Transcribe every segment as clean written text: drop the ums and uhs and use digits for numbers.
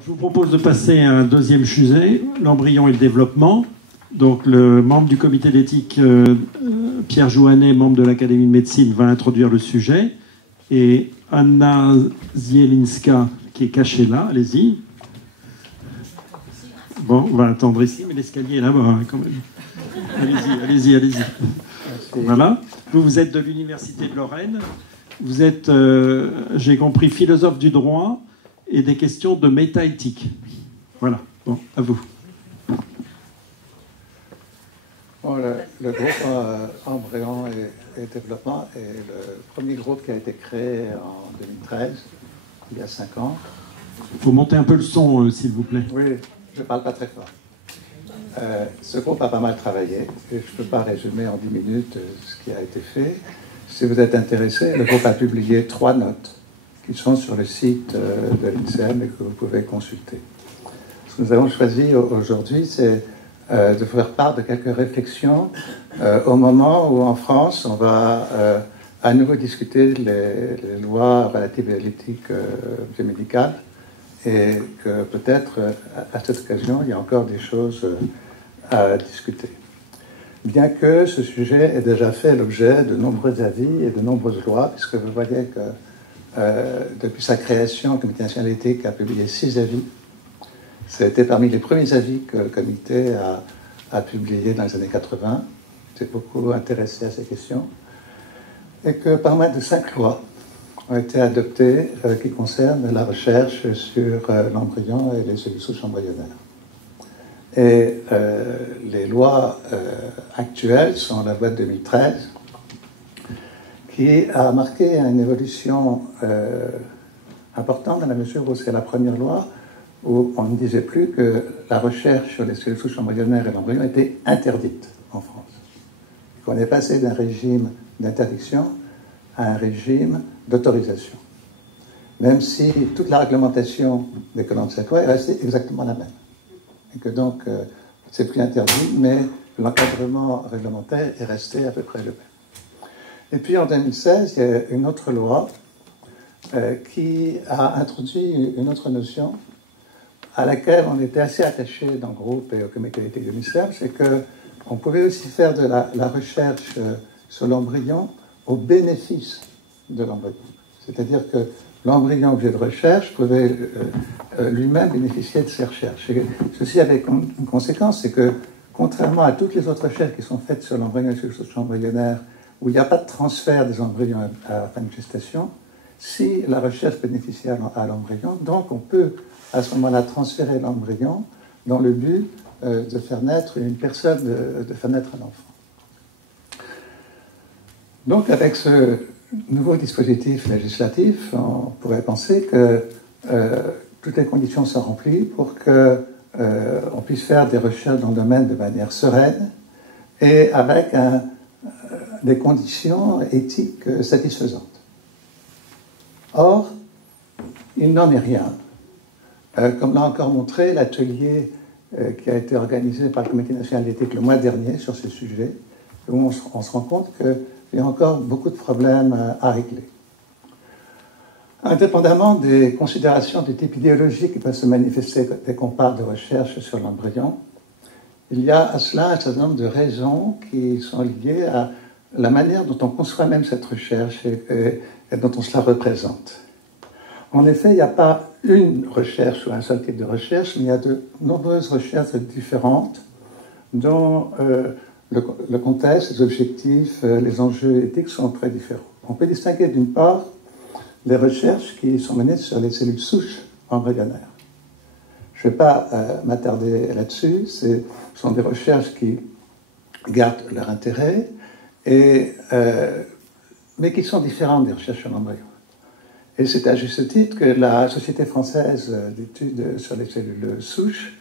Je vous propose de passer à un deuxième sujet, l'embryon et le développement. Donc, le membre du comité d'éthique, Pierre Jouannet, membre de l'Académie de médecine, va introduire le sujet. Et Anna Zielinska, qui est cachée là, allez-y. Bon, on va attendre ici, mais l'escalier est là-bas, hein, quand même. Allez-y. Voilà. Vous êtes de l'Université de Lorraine. Vous êtes, j'ai compris, philosophe du droit et des questions de métaéthique. Voilà. Bon, à vous. Bon, le groupe Embryon et Développement est le premier groupe qui a été créé en 2013, il y a 5 ans. Il faut monter un peu le son, s'il vous plaît. Oui, je ne parle pas très fort. Ce groupe a pas mal travaillé, et je ne peux pas résumer en 10 minutes ce qui a été fait. Si vous êtes intéressé, le groupe a publié 3 notes qui sont sur le site de l'INSERM et que vous pouvez consulter. Ce que nous avons choisi aujourd'hui, c'est de faire part de quelques réflexions au moment où en France, on va à nouveau discuter les lois relatives à l'éthique biomédicale et que peut-être à cette occasion, il y a encore des choses à discuter. Bien que ce sujet ait déjà fait l'objet de nombreux avis et de nombreuses lois, puisque vous voyez que depuis sa création, le Comité national d'éthique a publié 6 avis. C'était parmi les premiers avis que le comité a publié dans les années 80. Il s'est beaucoup intéressé à ces questions. Et que pas moins de 5 lois ont été adoptées qui concernent la recherche sur l'embryon et les cellules souches embryonnaires. Et les lois actuelles sont la loi de 2013, qui a marqué une évolution importante dans la mesure où c'est la première loi où on ne disait plus que la recherche sur les cellules souches embryonnaires et l'embryon était interdite en France. On est passé d'un régime d'interdiction à un régime d'autorisation. Même si toute la réglementation des colonnes de cette loi est restée exactement la même. Et que donc, c'est plus interdit, mais l'encadrement réglementaire est resté à peu près le même. Et puis en 2016, il y a une autre loi qui a introduit une autre notion à laquelle on était assez attaché dans le groupe et au comité d'éthique de l'INSERM, c'est qu'on pouvait aussi faire de la recherche sur l'embryon au bénéfice de l'embryon. C'est-à-dire que l'embryon objet de recherche pouvait lui-même bénéficier de ces recherches. Et ceci avait une conséquence, c'est que contrairement à toutes les autres recherches qui sont faites sur l'embryon et sur les souches embryonnaires, où il n'y a pas de transfert des embryons à la fin de gestation, si la recherche bénéficie à l'embryon, donc on peut à ce moment-là transférer l'embryon dans le but de faire naître une personne, de faire naître un enfant. Donc avec ce nouveau dispositif législatif, on pourrait penser que toutes les conditions sont remplies pour qu'on puisse faire des recherches dans le domaine de manière sereine et avec des conditions éthiques satisfaisantes. Or, il n'en est rien. Comme l'a encore montré l'atelier qui a été organisé par le Comité national d'éthique le mois dernier sur ce sujet, où on se rend compte qu'il y a encore beaucoup de problèmes à régler. Indépendamment des considérations de type idéologique qui peuvent se manifester dès qu'on parle de recherche sur l'embryon, il y a à cela un certain nombre de raisons qui sont liées à la manière dont on conçoit même cette recherche et dont on se la représente. En effet, il n'y a pas une recherche ou un seul type de recherche, mais il y a de nombreuses recherches différentes dont le contexte, les objectifs, les enjeux éthiques sont très différents. On peut distinguer d'une part les recherches qui sont menées sur les cellules souches embryonnaires. Je ne vais pas m'attarder là-dessus, ce sont des recherches qui gardent leur intérêt, mais qui sont différentes des recherches sur l'embryon. Et c'est à juste titre que la Société française d'études sur les cellules souches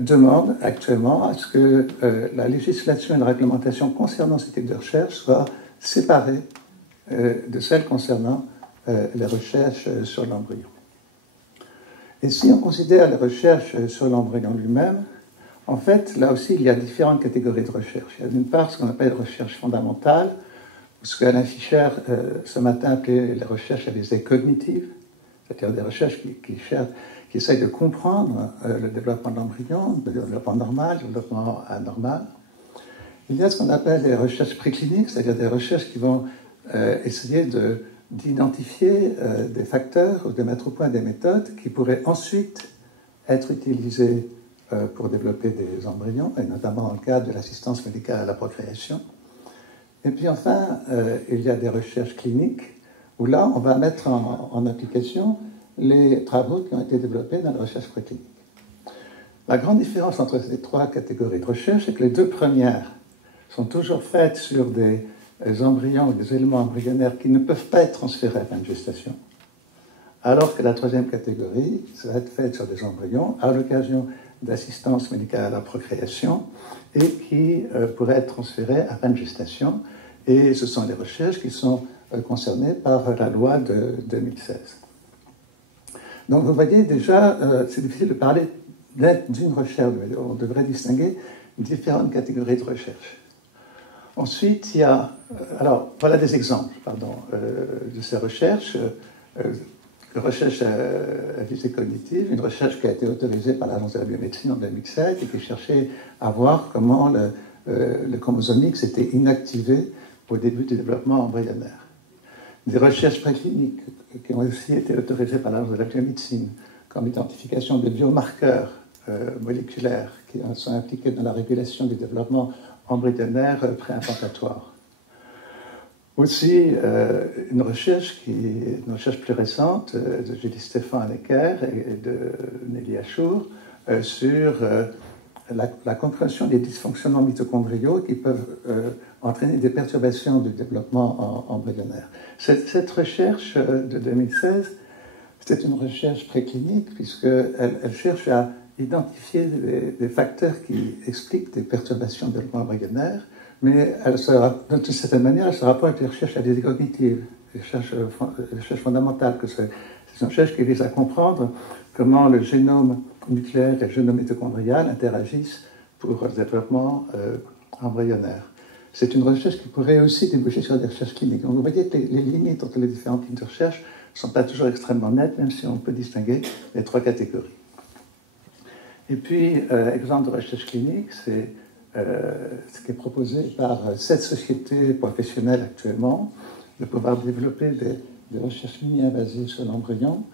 demande actuellement à ce que la législation et la réglementation concernant ce type de recherche soient séparées de celles concernant les recherches sur l'embryon. Et si on considère les recherches sur l'embryon lui-même, en fait, là aussi, il y a différentes catégories de recherche. Il y a d'une part ce qu'on appelle recherche fondamentale, ce qu'Alain Fischer, ce matin, appelait les recherches à visée cognitive, c'est-à-dire des recherches qui qui essaye de comprendre le développement de l'embryon, le développement normal, le développement anormal. Il y a ce qu'on appelle les recherches précliniques, c'est-à-dire des recherches qui vont essayer d'identifier des facteurs ou de mettre au point des méthodes qui pourraient ensuite être utilisées pour développer des embryons, et notamment dans le cadre de l'assistance médicale à la procréation. Et puis enfin, il y a des recherches cliniques, où là, on va mettre en application les travaux qui ont été développés dans la recherche préclinique. La grande différence entre ces trois catégories de recherche, c'est que les deux premières sont toujours faites sur des embryons ou des éléments embryonnaires qui ne peuvent pas être transférés à fin de gestation, alors que la troisième catégorie, ça va être faite sur des embryons à l'occasion d'assistance médicale à la procréation et qui pourraient être transférés à fin de gestation. Et ce sont des recherches qui sont concernées par la loi de 2016. Donc vous voyez déjà, c'est difficile de parler d'une recherche, on devrait distinguer différentes catégories de recherche. Ensuite, il y a, alors voilà des exemples de ces recherches. Recherche à visée cognitive, une recherche qui a été autorisée par l'Agence de la biomédecine en 2007 et qui cherchait à voir comment le chromosome X était inactivé au début du développement embryonnaire. Des recherches précliniques qui ont aussi été autorisées par l'Agence de la biomédecine, comme l'identification de biomarqueurs moléculaires qui sont impliqués dans la régulation du développement embryonnaire préimplantatoire. Aussi, une recherche plus récente de Julie Stéphane Necker et de Nelly Achour sur la compréhension des dysfonctionnements mitochondriaux qui peuvent entraîner des perturbations du développement embryonnaire. Cette recherche de 2016, c'est une recherche préclinique puisqu'elle cherche à identifier des facteurs qui expliquent des perturbations du développement embryonnaire, mais d'une certaine manière, elle se rapproche des recherches à visée cognitive, des recherches fondamentales, que c'est une recherche qui vise à comprendre comment le génome nucléaire et le génome mitochondrial interagissent pour le développement embryonnaire. C'est une recherche qui pourrait aussi déboucher sur des recherches cliniques. Donc vous voyez que les limites entre les différentes lignes de recherche ne sont pas toujours extrêmement nettes, même si on peut distinguer les trois catégories. Et puis, exemple de recherche clinique, c'est ce qui est proposé par cette société professionnelle actuellement, de pouvoir développer des recherches mini-invasives sur l'embryon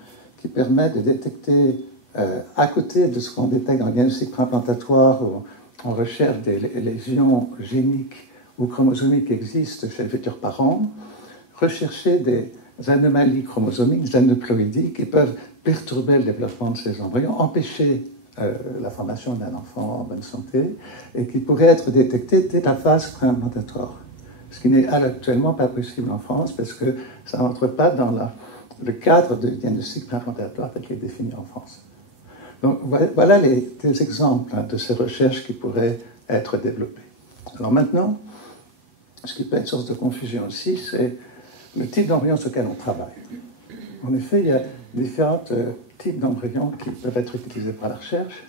qui permettent de détecter, à côté de ce qu'on détecte dans le diagnostic préimplantatoire ou en recherche des lésions géniques ou chromosomiques qui existent chez le futur parent, rechercher des anomalies chromosomiques, des aneuploïdies qui peuvent perturber le développement de ces embryons, empêcher la formation d'un enfant en bonne santé et qui pourrait être détecté dès la phase préimplantatoire. Ce qui n'est actuellement pas possible en France parce que ça n'entre pas dans le cadre de diagnostic préimplantatoire tel qu'il est défini en France. Donc voilà des exemples de ces recherches qui pourraient être développées. Alors maintenant, ce qui peut être source de confusion aussi, c'est le type d'embryon sur lequel on travaille. En effet, il y a différents types d'embryons qui peuvent être utilisés par la recherche.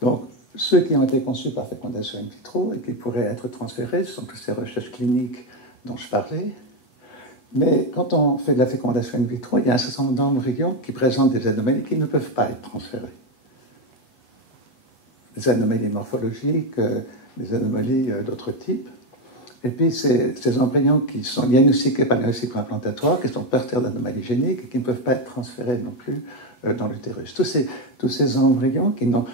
Donc, ceux qui ont été conçus par fécondation in vitro et qui pourraient être transférés, ce sont toutes ces recherches cliniques dont je parlais. Mais quand on fait de la fécondation in vitro, il y a un certain nombre d'embryons qui présentent des anomalies qui ne peuvent pas être transférées. Des anomalies morphologiques, des anomalies d'autres types. Et puis, ces embryons qui sont diagnostiqués par le diagnostic préimplantatoire, qui sont porteurs d'anomalies géniques et qui ne peuvent pas être transférés non plus dans l'utérus. Tous ces embryons qui n'ont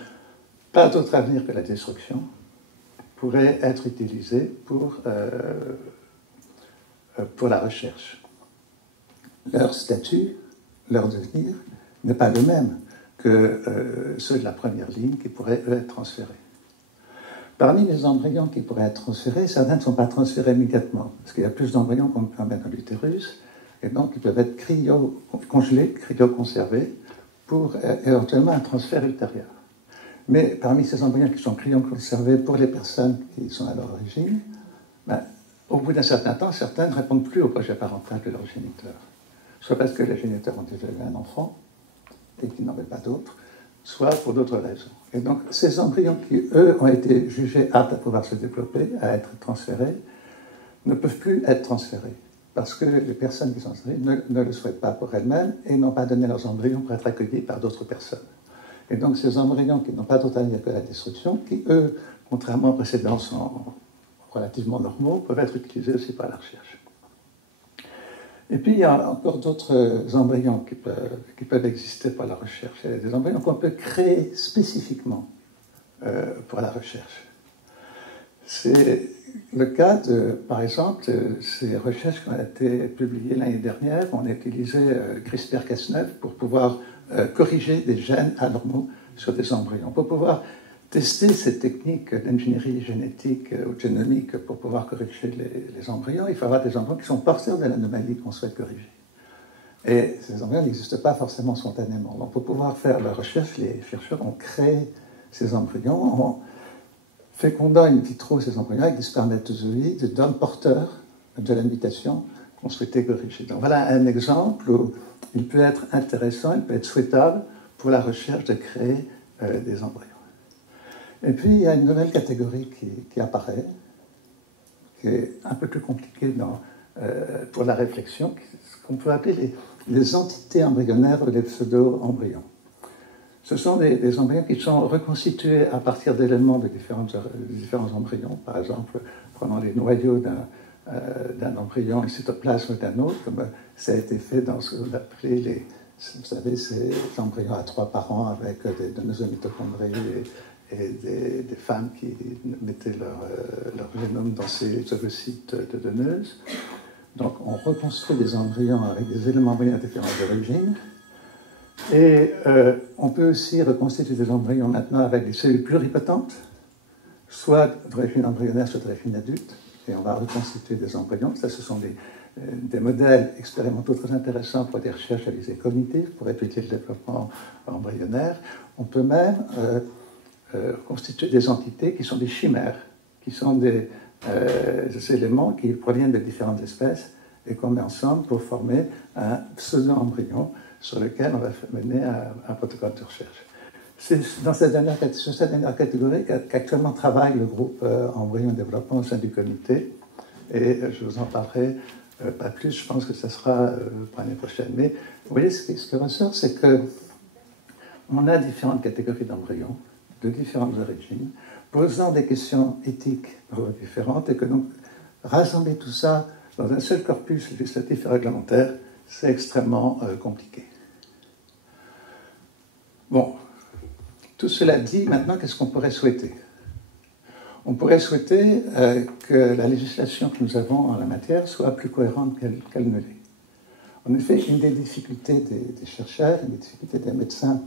pas d'autre avenir que la destruction pourraient être utilisés pour la recherche. Leur statut, leur devenir n'est pas le même que ceux de la première ligne qui pourraient être transférés. Parmi les embryons qui pourraient être transférés, certains ne sont pas transférés immédiatement, parce qu'il y a plus d'embryons qu'on peut mettre dans l'utérus, et donc ils peuvent être cryocongelés, cryoconservés, pour éventuellement un transfert ultérieur. Mais parmi ces embryons qui sont cryoconservés pour les personnes qui sont à leur origine, au bout d'un certain temps, certains ne répondent plus au projet parental de leur géniteur. Soit parce que les géniteurs ont déjà eu un enfant et qu'ils n'en veulent pas d'autres, soit pour d'autres raisons. Et donc, ces embryons qui, eux, ont été jugés aptes à pouvoir se développer, à être transférés, ne peuvent plus être transférés. parce que les personnes qui sont stériles ne le souhaitent pas pour elles-mêmes et n'ont pas donné leurs embryons pour être accueillis par d'autres personnes. Et donc ces embryons qui n'ont pas d'autre avenir que la destruction, qui eux, contrairement aux précédents, sont relativement normaux, peuvent être utilisés aussi par la recherche. Et puis il y a encore d'autres embryons qui peuvent exister par la recherche. Il y a des embryons qu'on peut créer spécifiquement pour la recherche. C'est le cas de, par exemple, ces recherches qui ont été publiées l'année dernière. On a utilisé CRISPR-Cas9 pour pouvoir corriger des gènes anormaux sur des embryons. Pour pouvoir tester ces techniques d'ingénierie génétique ou génomique pour pouvoir corriger les embryons, il faut avoir des embryons qui sont porteurs de l'anomalie qu'on souhaite corriger. Et ces embryons n'existent pas forcément spontanément. Donc pour pouvoir faire la recherche, les chercheurs ont créé ces embryons en fécondant in vitro ces embryons avec des spermatozoïdes d'hommes porteurs de la mutation qu'on souhaitait corriger. Donc voilà un exemple où il peut être intéressant, il peut être souhaitable pour la recherche de créer des embryons. Et puis il y a une nouvelle catégorie qui apparaît, qui est un peu plus compliquée pour la réflexion, ce qu'on peut appeler les entités embryonnaires ou les pseudo-embryons. Ce sont des embryons qui sont reconstitués à partir d'éléments de différents embryons. Par exemple, prenant les noyaux d'un embryon, un cytoplasme d'un autre, comme ça a été fait dans ce qu'on appelait vous savez, ces embryons à 3 parents avec des donneuses de mitochondries et des femmes qui mettaient leur génome dans ces ovocytes de donneuses. Donc on reconstruit des embryons avec des éléments embryonnaires différents d'origine. Et on peut aussi reconstituer des embryons maintenant avec des cellules pluripotentes, soit d'origine embryonnaire, soit d'origine adulte. Et on va reconstituer des embryons. Ça, ce sont des modèles expérimentaux très intéressants pour des recherches à visée cognitive, pour étudier le développement embryonnaire. On peut même constituer des entités qui sont des chimères, qui sont des éléments qui proviennent de différentes espèces et qu'on met ensemble pour former un pseudo-embryon sur lequel on va mener un protocole de recherche. C'est sur cette dernière catégorie qu'actuellement travaille le groupe Embryon Développement au sein du comité, et je vous en parlerai pas plus, je pense que ça sera pour l'année prochaine. Mais vous voyez, ce qui ressort, c'est qu'on a différentes catégories d'embryons, de différentes origines, posant des questions éthiques différentes, et que donc rassembler tout ça dans un seul corpus législatif et réglementaire, c'est extrêmement compliqué. Bon, tout cela dit, maintenant, qu'est-ce qu'on pourrait souhaiter? On pourrait souhaiter que la législation que nous avons en la matière soit plus cohérente qu'elle ne l'est. En effet, une des difficultés des chercheurs, une des difficultés des médecins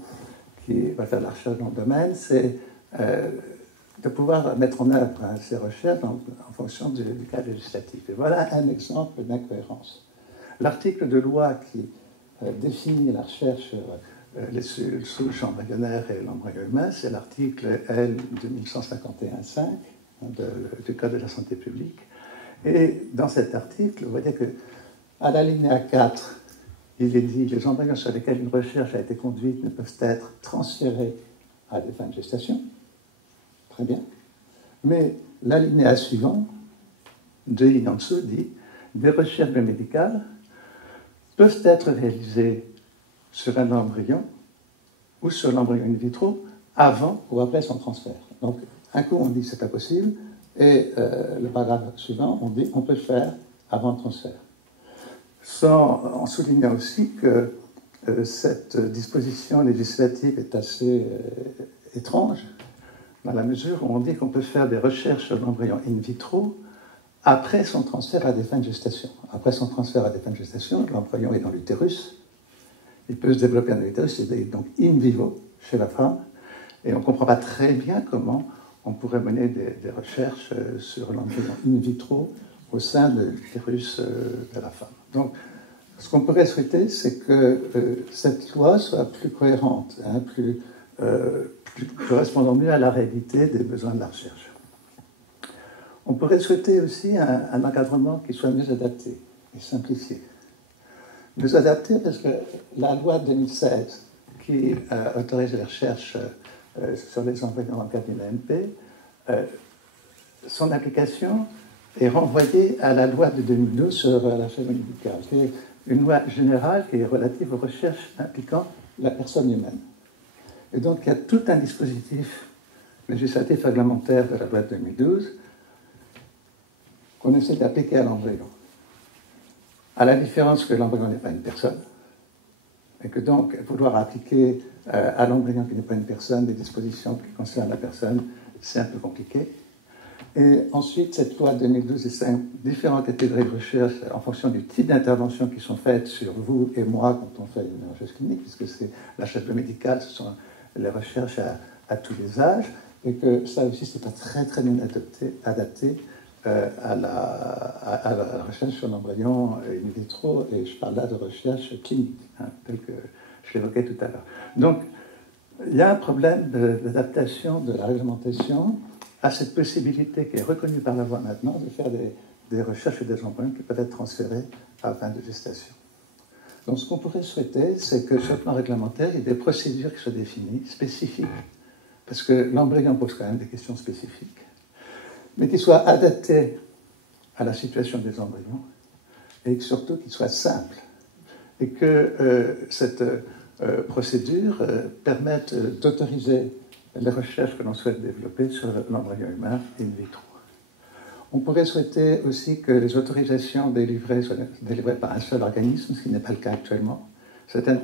qui vont faire la recherche dans le domaine, c'est de pouvoir mettre en œuvre ces recherches en fonction du cadre législatif. Et voilà un exemple d'incohérence. L'article de loi qui définit la recherche les souches embryonnaires et l'embryon humain, c'est l'article L 2151-5 du Code de la santé publique. Et dans cet article, vous voyez qu'à l'alinéa 4, il est dit que les embryons sur lesquels une recherche a été conduite ne peuvent être transférés à des fins de gestation. Très bien. Mais l'alinéa suivant, 2 lignes en dessous, dit des recherches biomédicales peuvent être réalisées sur un embryon ou sur l'embryon in vitro avant ou après son transfert. Donc, un coup, on dit que c'est pas possible, et le paragraphe suivant, on dit qu'on peut le faire avant le transfert. En soulignant aussi que cette disposition législative est assez étrange, dans la mesure où on dit qu'on peut faire des recherches sur l'embryon in vitro après son transfert à des fins de gestation. Après son transfert à des fins de gestation, l'embryon est dans l'utérus, il peut se développer dans l'utérus, il est donc in vivo chez la femme, et on ne comprend pas très bien comment on pourrait mener des recherches sur l'embryon in vitro au sein de l'utérus de la femme. Donc, ce qu'on pourrait souhaiter, c'est que cette loi soit plus cohérente, hein, plus correspondant mieux à la réalité des besoins de la recherche. On pourrait souhaiter aussi un encadrement qui soit mieux adapté et simplifié. Mieux adapté parce que la loi de 2016 qui autorise les recherches sur les embryons en cas d'une AMP, son application est renvoyé à la loi de 2012 sur la chaise médicale, qui est une loi générale qui est relative aux recherches impliquant la personne humaine. Et donc, il y a tout un dispositif législatif réglementaire de la loi de 2012 qu'on essaie d'appliquer à l'embryon. À la différence que l'embryon n'est pas une personne, et que donc, vouloir appliquer à l'embryon qui n'est pas une personne des dispositions qui concernent la personne, c'est un peu compliqué. Et ensuite, cette loi de 2012 distingue différentes catégories de recherche en fonction du type d'intervention qui sont faites sur vous et moi quand on fait une recherche clinique, puisque c'est la recherche biomédicale, ce sont les recherches à tous les âges, et que ça aussi, c'est pas très très bien adapté à la recherche sur l'embryon in vitro, et je parle là de recherche clinique, tel que je l'évoquais tout à l'heure. Donc, il y a un problème d'adaptation de la réglementation à cette possibilité qui est reconnue par la loi maintenant de faire des recherches sur des embryons qui peuvent être transférés à fin de gestation. Donc, ce qu'on pourrait souhaiter, c'est que sur le plan réglementaire, il y ait des procédures qui soient définies, spécifiques, parce que l'embryon pose quand même des questions spécifiques, mais qui soient adaptées à la situation des embryons, et surtout qu'ils soient simples, et que cette procédure permette d'autoriser les recherches que l'on souhaite développer sur l'embryon humain in vitro. On pourrait souhaiter aussi que les autorisations délivrées soient délivrées par un seul organisme, ce qui n'est pas le cas actuellement. Certaines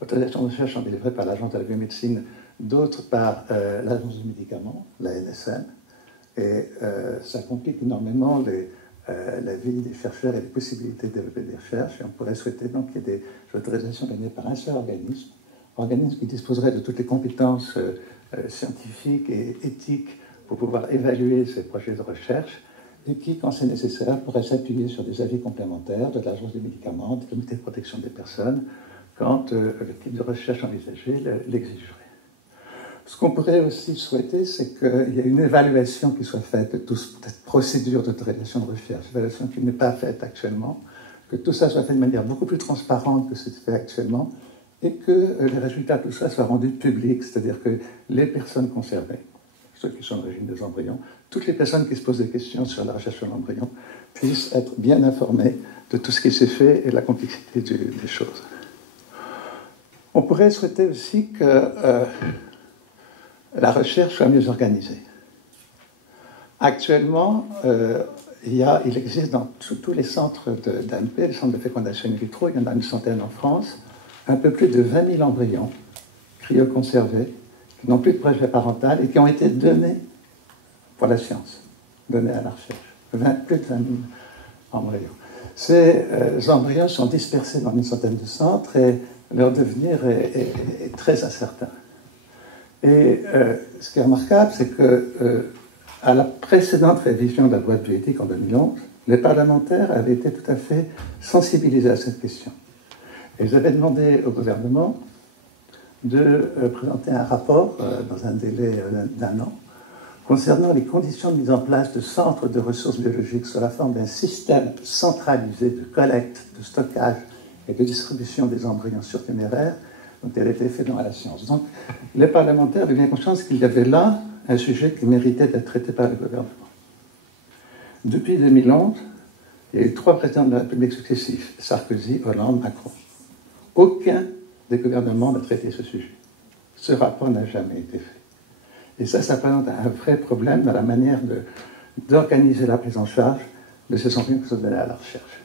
autorisations de recherche sont délivrées par l'Agence de la biomédecine, d'autres par l'Agence du médicament, la NSM, et ça complique énormément la vie des chercheurs et les possibilités de développer des recherches. Et on pourrait souhaiter donc qu'il y ait des autorisations données par un seul organisme qui disposerait de toutes les compétences scientifiques et éthiques pour pouvoir évaluer ces projets de recherche et qui, quand c'est nécessaire, pourrait s'appuyer sur des avis complémentaires de l'Agence des médicaments, du Comité de protection des personnes, quand le type de recherche envisagé l'exigerait. Ce qu'on pourrait aussi souhaiter, c'est qu'il y ait une évaluation qui soit faite de toute cette procédure d'autorisation de recherche, une évaluation qui n'est pas faite actuellement, que tout ça soit fait de manière beaucoup plus transparente que ce qui se fait actuellement, et que les résultats de tout ça soient rendus publics, c'est-à-dire que les personnes concernées, ceux qui sont à l'origine des embryons, toutes les personnes qui se posent des questions sur la recherche sur l'embryon, puissent être bien informées de tout ce qui s'est fait et de la complexité des choses. On pourrait souhaiter aussi que la recherche soit mieux organisée. Actuellement, il existe dans tous les centres d'AMP, les centres de fécondation in vitro, il y en a une centaine en France, un peu plus de 20 000 embryons cryoconservés, qui n'ont plus de projet parental et qui ont été donnés pour la science, donnés à la recherche. Plus de 20 000 embryons. Ces embryons sont dispersés dans une centaine de centres et leur devenir est très incertain. Et ce qui est remarquable, c'est que à la précédente révision de la loi de bioéthique en 2011, les parlementaires avaient été tout à fait sensibilisés à cette question. Et ils avaient demandé au gouvernement de présenter un rapport dans un délai d'1 an concernant les conditions de mise en place de centres de ressources biologiques sous la forme d'un système centralisé de collecte, de stockage et de distribution des embryons surtéméraires dont elle était faite dans la science. Donc, les parlementaires avaient bien conscience qu'il y avait là un sujet qui méritait d'être traité par le gouvernement. Depuis 2011, il y a eu 3 présidents de la République successifs, Sarkozy, Hollande, Macron. Aucun des gouvernements n'a traité ce sujet. Ce rapport n'a jamais été fait. Et ça présente un vrai problème dans la manière d'organiser la prise en charge de ces embryons qui sont donnés à la recherche.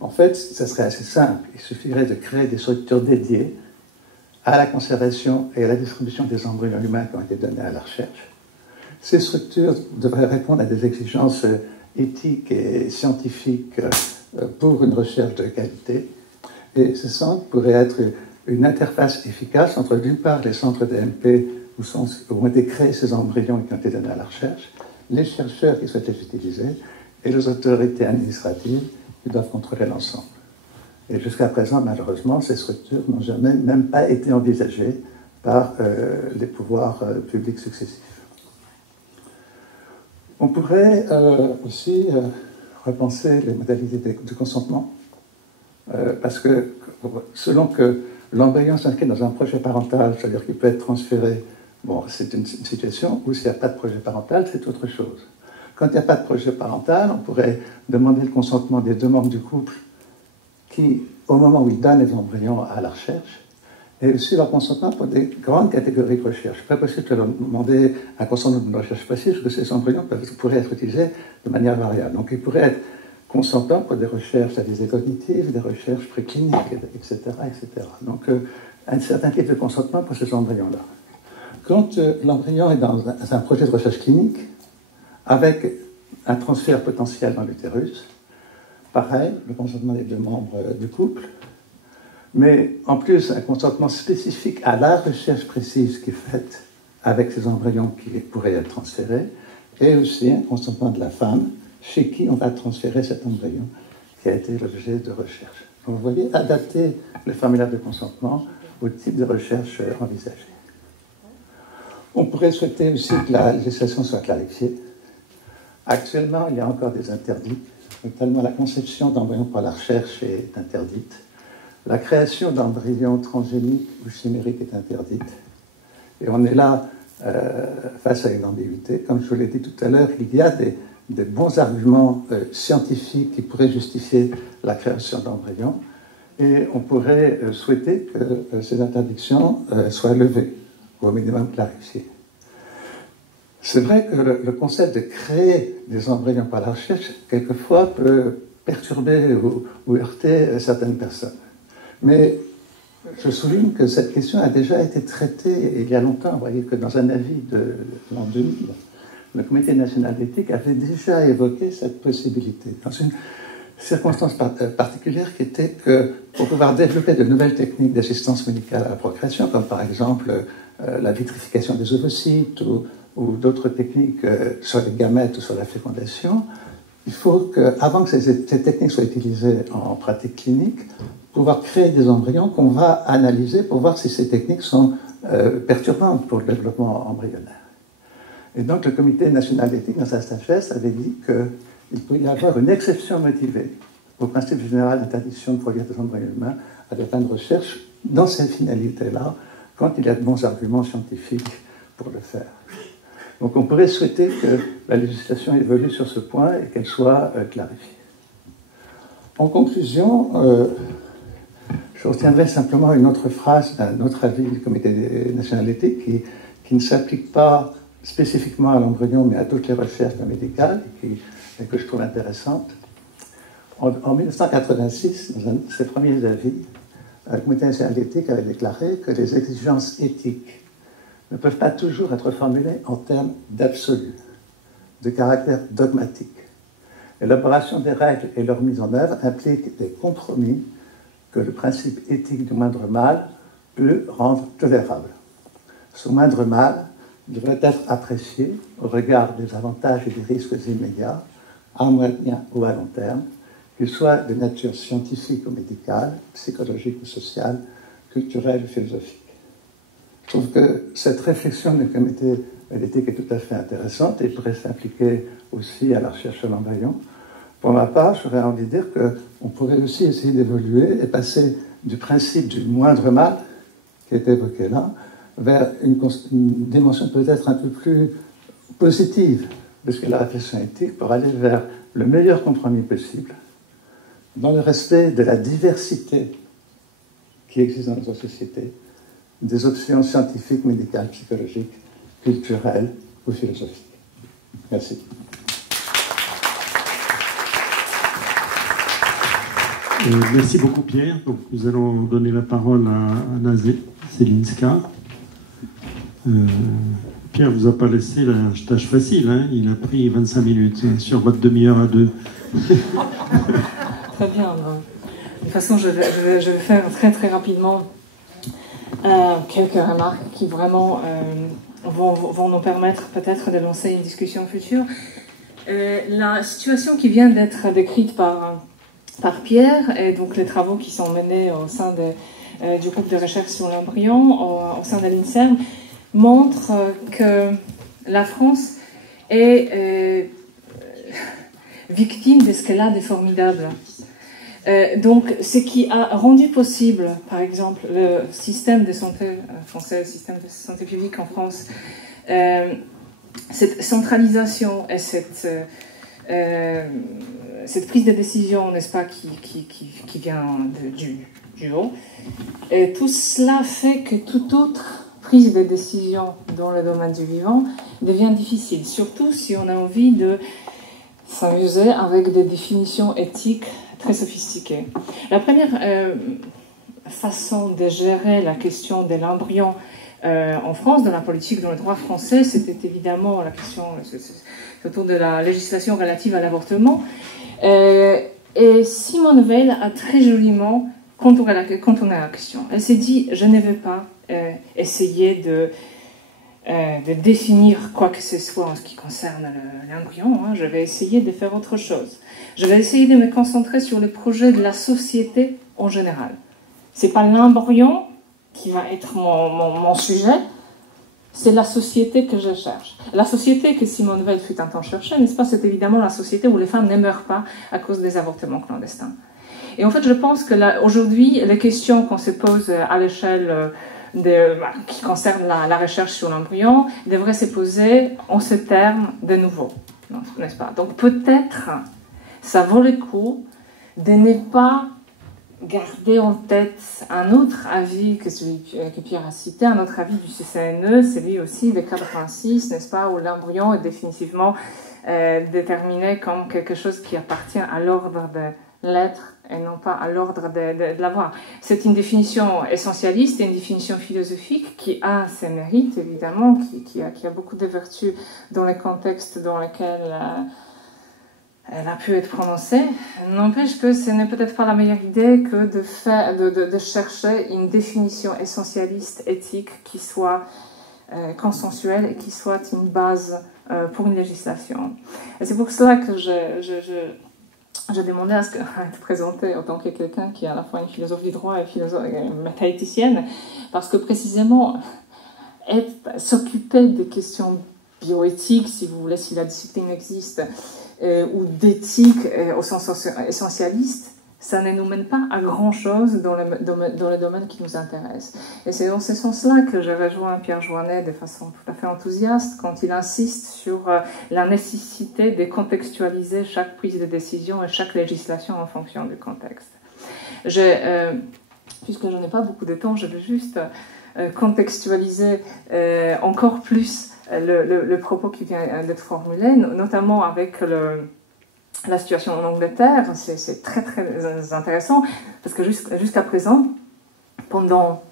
En fait, ça serait assez simple. Il suffirait de créer des structures dédiées à la conservation et à la distribution des embryons humains qui ont été donnés à la recherche. Ces structures devraient répondre à des exigences éthiques et scientifiques pour une recherche de qualité. Et ce centre pourrait être une interface efficace entre, d'une part, les centres d'AMP où ont été créés ces embryons qui ont été donnés à la recherche, les chercheurs qui souhaitent les utiliser, et les autorités administratives qui doivent contrôler l'ensemble. Et jusqu'à présent, malheureusement, ces structures n'ont jamais même pas été envisagées par les pouvoirs publics successifs. On pourrait aussi repenser les modalités de consentement, parce que selon que l'embryon s'inscrit dans un projet parental, c'est-à-dire qu'il peut être transféré, bon, c'est une situation où s'il n'y a pas de projet parental, c'est autre chose. Quand il n'y a pas de projet parental, on pourrait demander le consentement des deux membres du couple qui, au moment où ils donnent les embryons à la recherche, et aussi leur consentement pour des grandes catégories de recherche. Ce n'est pas possible de leur demander un consentement de recherche précise, parce que ces embryons pourraient être utilisés de manière variable. Donc ils pourraient être consentants pour des recherches à visée cognitive, des recherches précliniques, etc., etc. Donc un certain type de consentement pour ces embryons-là. Quand l'embryon est dans un projet de recherche clinique, avec un transfert potentiel dans l'utérus, pareil, le consentement des deux membres du couple, mais en plus un consentement spécifique à la recherche précise qui est faite avec ces embryons qui pourraient être transférés, et aussi un consentement de la femme chez qui on va transférer cet embryon qui a été l'objet de recherche. Donc, vous voyez, adapter le formulaire de consentement au type de recherche envisagée. On pourrait souhaiter aussi que la législation soit clarifiée. Actuellement, il y a encore des interdits, notamment la conception d'embryons pour la recherche est interdite. La création d'embryons transgéniques ou chimériques est interdite. Et on est là face à une ambiguïté. Comme je vous l'ai dit tout à l'heure, il y a des bons arguments scientifiques qui pourraient justifier la création d'embryons. Et on pourrait souhaiter que ces interdictions soient levées, ou au minimum clarifiées. C'est vrai que le concept de créer des embryons par la recherche, quelquefois, peut perturber ou heurter certaines personnes. Mais je souligne que cette question a déjà été traitée il y a longtemps. Vous voyez que dans un avis de l'an 2000, le Comité national d'éthique avait déjà évoqué cette possibilité, dans une circonstance particulière qui était que pour pouvoir développer de nouvelles techniques d'assistance médicale à la procréation, comme par exemple la vitrification des ovocytes ou d'autres techniques sur les gamètes ou sur la fécondation, il faut qu'avant que ces techniques soient utilisées en pratique clinique, pouvoir créer des embryons qu'on va analyser pour voir si ces techniques sont perturbantes pour le développement embryonnaire. Et donc le Comité national d'éthique, dans sa sagesse, avait dit qu'il peut y avoir une exception motivée au principe général d'interdiction de produire des embryons humains à des fins de recherche dans ces finalités-là, quand il y a de bons arguments scientifiques pour le faire. Donc on pourrait souhaiter que la législation évolue sur ce point et qu'elle soit clarifiée. En conclusion, je retiendrai simplement une autre phrase d'un autre avis du Comité national d'éthique qui ne s'applique pas spécifiquement à l'embryon, mais à toutes les recherches médicales, et que je trouve intéressante. En 1986, dans un de ses premiers avis, le Comité national d'éthique avait déclaré que les exigences éthiques ne peuvent pas toujours être formulées en termes d'absolu, de caractère dogmatique. L'élaboration des règles et leur mise en œuvre impliquent des compromis que le principe éthique du moindre mal peut rendre tolérable. Ce moindre mal devrait être apprécié au regard des avantages et des risques immédiats, à moyen ou à long terme, qu'ils soient de nature scientifique ou médicale, psychologique ou sociale, culturelle ou philosophique. Je trouve que cette réflexion du Comité d'éthique est tout à fait intéressante et pourrait s'appliquer aussi à la recherche sur l'embryon. Pour ma part, j'aurais envie de dire qu'on pourrait aussi essayer d'évoluer et passer du principe du moindre mal, qui est évoqué là, vers une dimension peut-être un peu plus positive de ce qu'est la réflexion éthique pour aller vers le meilleur compromis possible dans le respect de la diversité qui existe dans notre société, des options scientifiques, médicales, psychologiques, culturelles ou philosophiques. Merci. Merci beaucoup Pierre. Donc, nous allons donner la parole à Anna Zelinska. Pierre ne vous a pas laissé la tâche facile, hein. Il a pris 25 minutes sur votre demi-heure à deux. Très bien. De toute façon, je vais faire très très rapidement quelques remarques qui vraiment vont nous permettre peut-être de lancer une discussion future. La situation qui vient d'être décrite par Pierre et donc les travaux qui sont menés au sein du groupe de recherche sur l'embryon au sein de l'INSERM montrent que la France est victime de ce qu'elle a de formidable. Donc, ce qui a rendu possible, par exemple, le système de santé français, le système de santé publique en France, cette centralisation et cette prise de décision, n'est-ce pas, qui vient du haut, et tout cela fait que toute autre prise de décision dans le domaine du vivant devient difficile, surtout si on a envie de s'amuser avec des définitions éthiques très sophistiquées. La première façon de gérer la question de l'embryon en France, dans la politique, dans le droit français, c'était évidemment la question autour de la législation relative à l'avortement. Et Simone Veil a très joliment contourné la question. Elle s'est dit, je ne vais pas essayer de définir quoi que ce soit en ce qui concerne l'embryon, hein. Je vais essayer de faire autre chose. Je vais essayer de me concentrer sur le projet de la société en général. C'est pas l'embryon qui va être mon sujet, c'est la société que je cherche. La société que Simone Veil fut un temps cherchée, n'est-ce pas, c'est évidemment la société où les femmes ne meurent pas à cause des avortements clandestins. Et en fait, je pense que aujourd'hui, les questions qu'on se pose à l'échelle qui concernent la recherche sur l'embryon devraient se poser en ces termes de nouveau, n'est-ce pas? Donc peut-être, ça vaut le coup de ne pas garder en tête un autre avis que celui que Pierre a cité, un autre avis du CCNE, celui aussi de 86, n'est-ce pas, où l'embryon est définitivement déterminé comme quelque chose qui appartient à l'ordre de l'être et non pas à l'ordre de l'avoir. C'est une définition essentialiste et une définition philosophique qui a ses mérites, évidemment, qui a beaucoup de vertus dans les contextes dans lesquels elle a pu être prononcée. N'empêche que ce n'est peut-être pas la meilleure idée que de chercher une définition essentialiste, éthique, qui soit consensuelle et qui soit une base pour une législation. Et c'est pour cela que j'ai demandé à être présentée en tant que quelqu'un qui est à la fois une philosophe du droit et mathématicienne, parce que précisément, s'occuper des questions bioéthiques, si vous voulez, si la discipline existe, ou d'éthique au sens essentialiste, ça ne nous mène pas à grand-chose dans le domaine qui nous intéresse. Et c'est dans ce sens-là que je rejoins Pierre Joannet de façon tout à fait enthousiaste quand il insiste sur la nécessité de contextualiser chaque prise de décision et chaque législation en fonction du contexte. Puisque je n'ai pas beaucoup de temps, je vais juste contextualiser encore plus le propos qui vient d'être formulé, notamment avec la situation en Angleterre. C'est très très intéressant parce que jusqu'à présent, pendant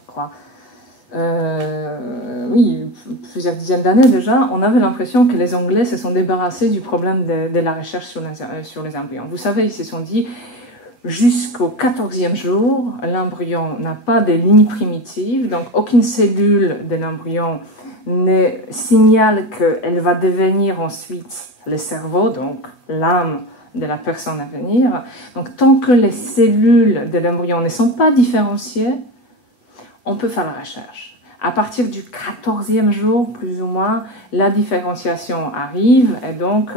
plusieurs dizaines d'années déjà, on avait l'impression que les Anglais se sont débarrassés du problème de la recherche sur les embryons. Vous savez, ils se sont dit, jusqu'au 14e jour, l'embryon n'a pas de ligne primitive, donc aucune cellule de l'embryon ne signale qu'elle va devenir ensuite le cerveau, donc l'âme de la personne à venir. Donc tant que les cellules de l'embryon ne sont pas différenciées, on peut faire la recherche. À partir du 14e jour, plus ou moins, la différenciation arrive et donc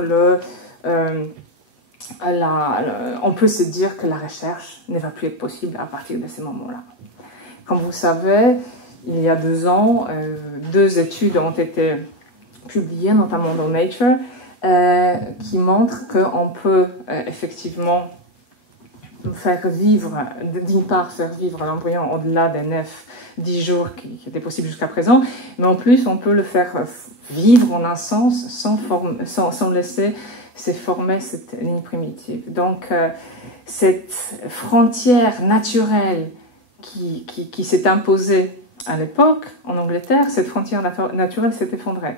on peut se dire que la recherche ne va plus être possible à partir de ce moment-là. Comme vous savez, il y a 2 ans, 2 études ont été publiées, notamment dans Nature, qui montrent qu'on peut effectivement faire vivre, d'une part faire vivre l'embryon au-delà des 9-10 jours qui étaient possibles jusqu'à présent, mais en plus on peut le faire vivre en un sens sans laisser se former cette ligne primitive. Donc cette frontière naturelle qui s'est imposée à l'époque, en Angleterre, cette frontière naturelle s'est effondrée.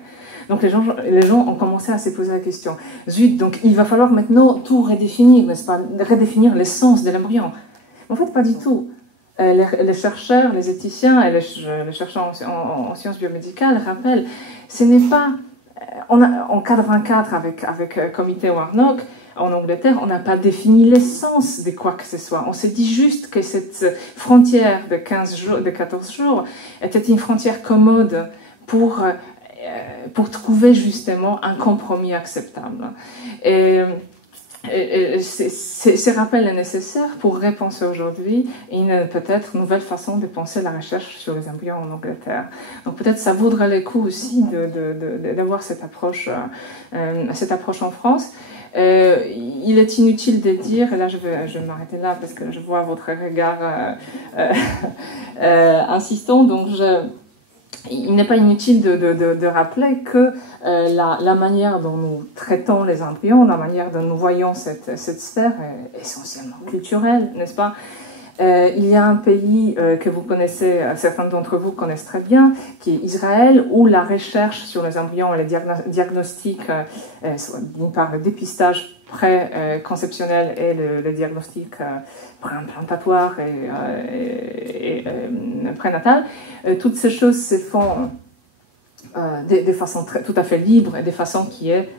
Donc les gens ont commencé à se poser la question. Zut, donc il va falloir maintenant tout redéfinir, n'est-ce pas? Redéfinir l'essence de l'embryon. En fait, pas du tout. Les chercheurs, les éthiciens et les chercheurs en sciences biomédicales rappellent, ce n'est pas... en 1984, avec Comité Warnock, en Angleterre, on n'a pas défini l'essence de quoi que ce soit. On s'est dit juste que cette frontière de 14 jours était une frontière commode pour trouver justement un compromis acceptable. Et Ces rappels est nécessaire pour repenser aujourd'hui une peut-être nouvelle façon de penser la recherche sur les embryons en Angleterre. Donc peut-être ça vaudrait le coup aussi d'avoir cette approche en France. Il est inutile de dire, et là je vais m'arrêter là parce que je vois votre regard insistant, donc il n'est pas inutile de rappeler que la manière dont nous traitons les embryons, la manière dont nous voyons cette sphère est essentiellement culturelle, n'est-ce pas? Il y a un pays que vous connaissez, certains d'entre vous connaissent très bien, qui est Israël, où la recherche sur les embryons et les diagnostics, d'une part le dépistage pré-conceptionnel et le diagnostic pré-implantatoire et prénatal, toutes ces choses se font de façon tout à fait libre et de façon qui est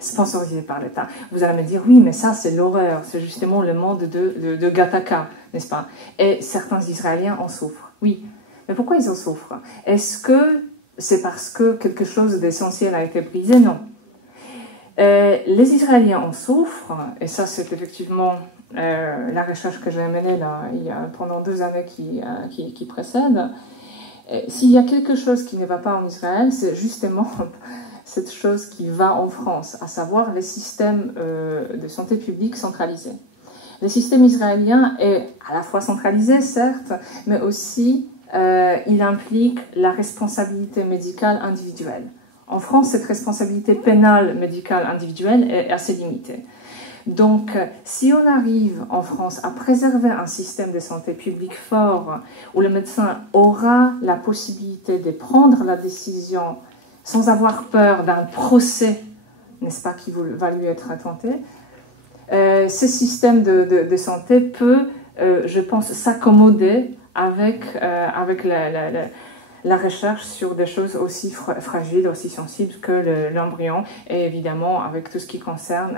sponsorisé par l'État. Vous allez me dire, oui, mais ça, c'est l'horreur, c'est justement le monde de Gattaca, n'est-ce pas? Et certains Israéliens en souffrent. Oui, mais pourquoi ils en souffrent? Est-ce que c'est parce que quelque chose d'essentiel a été brisé? Non. Les Israéliens en souffrent, et ça, c'est effectivement la recherche que j'ai menée là, pendant 2 années qui précèdent. S'il y a quelque chose qui ne va pas en Israël, c'est justement cette chose qui va en France, à savoir les systèmes de santé publique centralisés. Le système israélien est à la fois centralisé, certes, mais aussi il implique la responsabilité médicale individuelle. En France, cette responsabilité pénale médicale individuelle est assez limitée. Donc, si on arrive en France à préserver un système de santé publique fort, où le médecin aura la possibilité de prendre la décision sans avoir peur d'un procès, n'est-ce pas, qui va lui être tenté, ce système de santé peut, je pense, s'accommoder avec la recherche sur des choses aussi fragiles, aussi sensibles que l'embryon, et évidemment avec tout ce qui concerne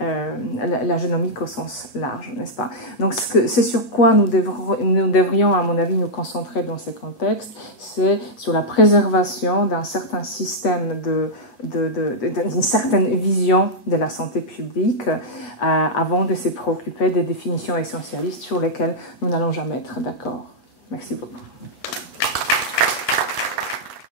la génomique au sens large, n'est-ce pas? Donc c'est sur quoi nous devrions, à mon avis, nous concentrer dans ce contexte, c'est sur la préservation d'un certain système d'une certaine vision de la santé publique avant de se préoccuper des définitions essentialistes sur lesquelles nous n'allons jamais être d'accord. Merci beaucoup.